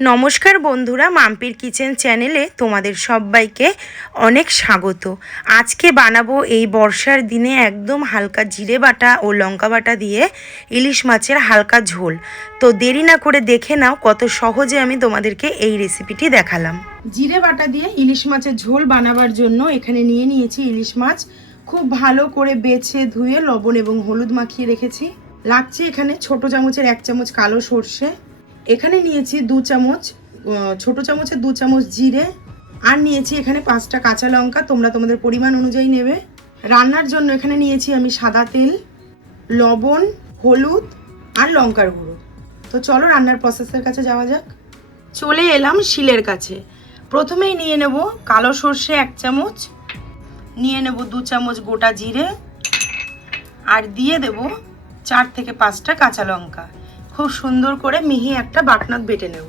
নমস্কার বন্ধুরা, মাম্পির কিচেন চ্যানেলে তোমাদের সবাইকে অনেক স্বাগত। আজকে বানাবো এই বর্ষার দিনে একদম হালকা জিরে বাটা ও লঙ্কা বাটা দিয়ে ইলিশ মাছের হালকা ঝোল। তো দেরি না করে দেখে নাও কত সহজে আমি তোমাদেরকে এই রেসিপিটি দেখালাম। জিরে বাটা দিয়ে ইলিশ মাছের ঝোল বানাবার জন্য এখানে নিয়ে নিয়েছি ইলিশ মাছ। খুব ভালো করে বেছে ধুয়ে লবণ এবং হলুদ মাখিয়ে রেখেছি। লাগছে এখানে ছোট চামচের এক চামচ কালো সর্ষে। এখানে নিয়েছি দু চামচ ছোট চামচের দু চামচ জিরে, আর নিয়েছি এখানে পাঁচটা কাঁচা লঙ্কা, তোমরা তোমাদের পরিমাণ অনুযায়ী নেবে। রান্নার জন্য এখানে নিয়েছি আমি সাদা তেল, লবণ, হলুদ, আর লঙ্কার গুঁড়ো। তো চলো রান্নার প্রসেসের কাছে যাওয়া যাক। চলে এলাম শিলের কাছে। প্রথমেই নিয়ে নেব কালো সর্ষে এক চামচ, নিয়ে নেব দু চামচ গোটা জিরে, আর দিয়ে দেব চার থেকে পাঁচটা কাঁচা লঙ্কা। খুব সুন্দর করে মিহি একটা বাটনাত বেটে নেব।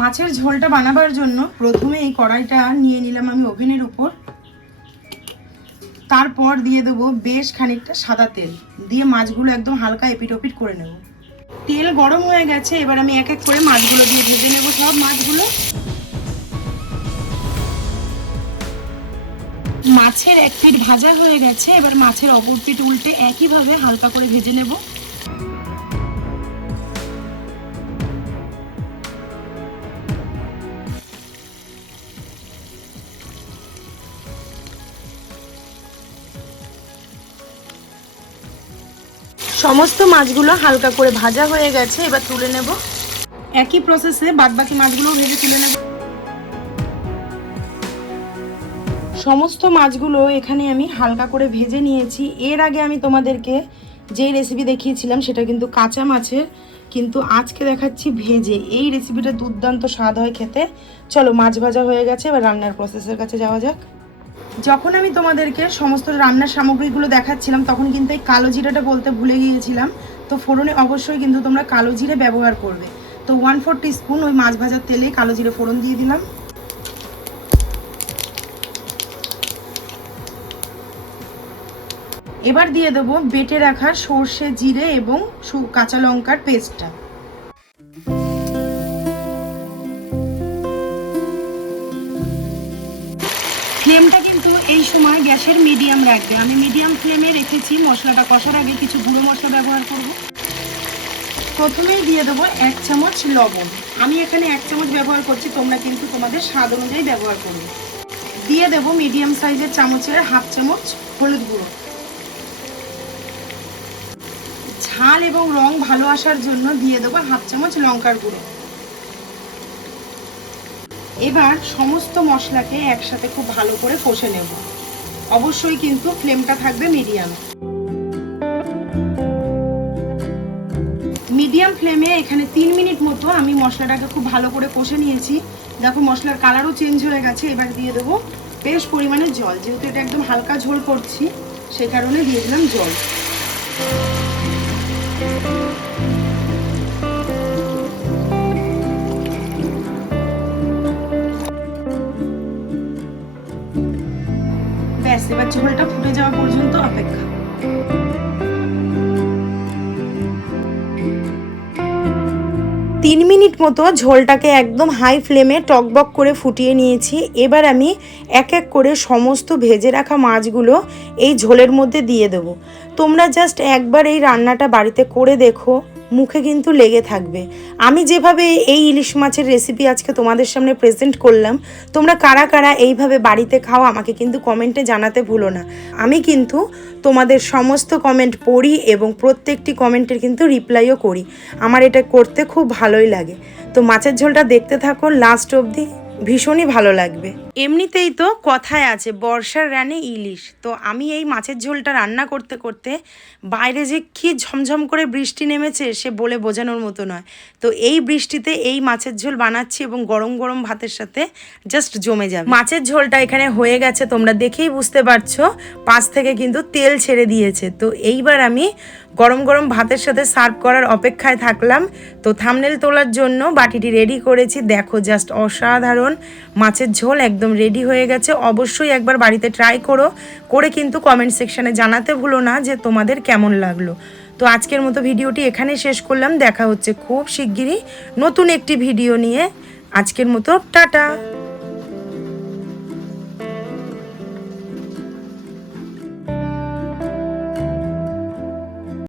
মাছের ঝোলটা বানাবার জন্য প্রথমে এই কড়াইটা নিয়ে নিলাম আমি ওভেনের উপর। তারপর দিয়ে দেবো বেশ খানিকটা সাদা তেল। দিয়ে মাছগুলো একদম হালকা এপিট ওপিট করে নেব। তেল গরম হয়ে গেছে, এবার আমি এক এক করে মাছগুলো দিয়ে ভেজে নেব সব মাছগুলো। মাছের এক পিঠ ভাজা হয়ে গেছে, এবার মাছের অপর পিঠ উল্টে একইভাবে হালকা করে ভেজে নেব। সমস্ত মাছগুলো হালকা করে ভাজা হয়ে গেছে, এবার তুলে নেব। একই প্রসেসে বাদবাকি মাছগুলো ভেজে তুলে নেব। সমস্ত মাছগুলো এখানে আমি হালকা করে ভেজে নিয়েছি। এর আগে আমি তোমাদেরকে যে রেসিপি দেখিয়েছিলাম, সেটা কিন্তু কাঁচা মাছের, কিন্তু আজকে দেখাচ্ছি ভেজে। এই রেসিপিটা দুর্দান্ত স্বাদ হয় খেতে। চলো, মাছ ভাজা হয়ে গেছে, এবার রান্নার প্রসেসের কাছে যাওয়া যাক। যখন আমি তোমাদেরকে সমস্ত রান্নার সামগ্রীগুলো দেখাচ্ছিলাম, তখন কিন্তু এই কালো জিরাটা বলতে ভুলে গিয়েছিলাম। তো ফোড়নে অবশ্যই কিন্তু তোমরা কালো জিরে ব্যবহার করবে। তো ওয়ান ফোর স্পুন ওই মাছ ভাজার তেলে কালো জিরে ফোড়ন দিয়ে দিলাম। এবার দিয়ে দেবো বেটে রাখা সর্ষে জিরে এবং কাঁচা লঙ্কার পেস্টটা কিন্তু এই সময় গ্যাসের মিডিয়াম রাখবে। আমি মিডিয়াম ফ্লেমে রেখেছি, মশলাটা কষার আগে কিছু গুঁড়ো মশলা ব্যবহার করব। প্রথমেই দিয়ে দেবো এক চামচ লবণ। আমি এখানে এক চামচ ব্যবহার করছি, তোমরা কিন্তু তোমাদের স্বাদ অনুযায়ী ব্যবহার করবে। দিয়ে দেবো মিডিয়াম সাইজের চামচের হাফ চামচ হলুদ গুঁড়ো। ঝাল এবং রং ভালো আসার জন্য দিয়ে দেবো হাফ চামচ লঙ্কার গুঁড়ো। এবার সমস্ত মশলাকে একসাথে খুব ভালো করে কষে নেব। অবশ্যই কিন্তু ফ্লেমটা থাকবে মিডিয়াম। মিডিয়াম ফ্লেমে এখানে তিন মিনিট মতো আমি মশলাটাকে খুব ভালো করে কষে নিয়েছি। দেখো মশলার কালারও চেঞ্জ হয়ে গেছে, এবার দিয়ে দেবো বেশ পরিমাণে জল। যেহেতু এটা একদম হালকা ঝোল করছি, সেই কারণে দিয়ে দিলাম জল। এবার ঝোলটা ফুটে যাওয়া পর্যন্ত অপেক্ষা। তিন মিনিট মতো ঝোলটাকে একদম হাই ফ্লেমে টকবক করে ফুটিয়ে নিয়েছি। এবার আমি এক এক করে সমস্ত ভেজে রাখা মাছগুলো এই ঝোলের মধ্যে দিয়ে দেবো। তোমরা জাস্ট একবার এই রান্নাটা বাড়িতে করে দেখো। মুখে কিন্তু লেগে থাকবে। আমি যেভাবে এই ইলিশ মাছের রেসিপি আজকে তোমাদের সামনে প্রেজেন্ট করলাম, তোমরা কারা কারা এইভাবে বাড়িতে খাও আমাকে কিন্তু কমেন্টে জানাতে ভুলো না। আমি কিন্তু তোমাদের সমস্ত কমেন্ট পড়ি এবং প্রত্যেকটি কমেন্টের কিন্তু রিপ্লাইও করি। আমার এটা করতে খুব ভালোই লাগে। তো মাছের ঝোলটা দেখতে থাকো লাস্ট অবধি ভীষণই ভালো লাগবে। এমনিতেই তো কথায় আছে, বর্ষার রানে ইলিশ। তো আমি এই মাছের ঝোলটা রান্না করতে করতে বাইরে যে কী ঝমঝম করে বৃষ্টি নেমেছে সে বলে বোঝানোর মতো নয়। তো এই বৃষ্টিতে এই মাছের ঝোল বানাচ্ছি এবং গরম গরম ভাতের সাথে জাস্ট জমে যাবে। মাছের ঝোলটা এখানে হয়ে গেছে, তোমরা দেখেই বুঝতে পারছ, পাশ থেকে কিন্তু তেল ছেড়ে দিয়েছে। তো এইবার আমি গরম গরম ভাতের সাথে সার্ভ করার অপেক্ষায় থাকলাম। তো থামনেল তোলার জন্য বাটিটি রেডি করেছি। দেখো জাস্ট অসাধারণ মাছের ঝোল একদম রেডি হয়ে গেছে। অবশ্যই একবার বাড়িতে ট্রাই করো। করে কিন্তু কমেন্ট সেকশানে জানাতে ভুলো না যে তোমাদের কেমন লাগল। তো আজকের মতো ভিডিওটি এখানে শেষ করলাম। দেখা হচ্ছে খুব শিগগিরই নতুন একটি ভিডিও নিয়ে। আজকের মতো টাটা।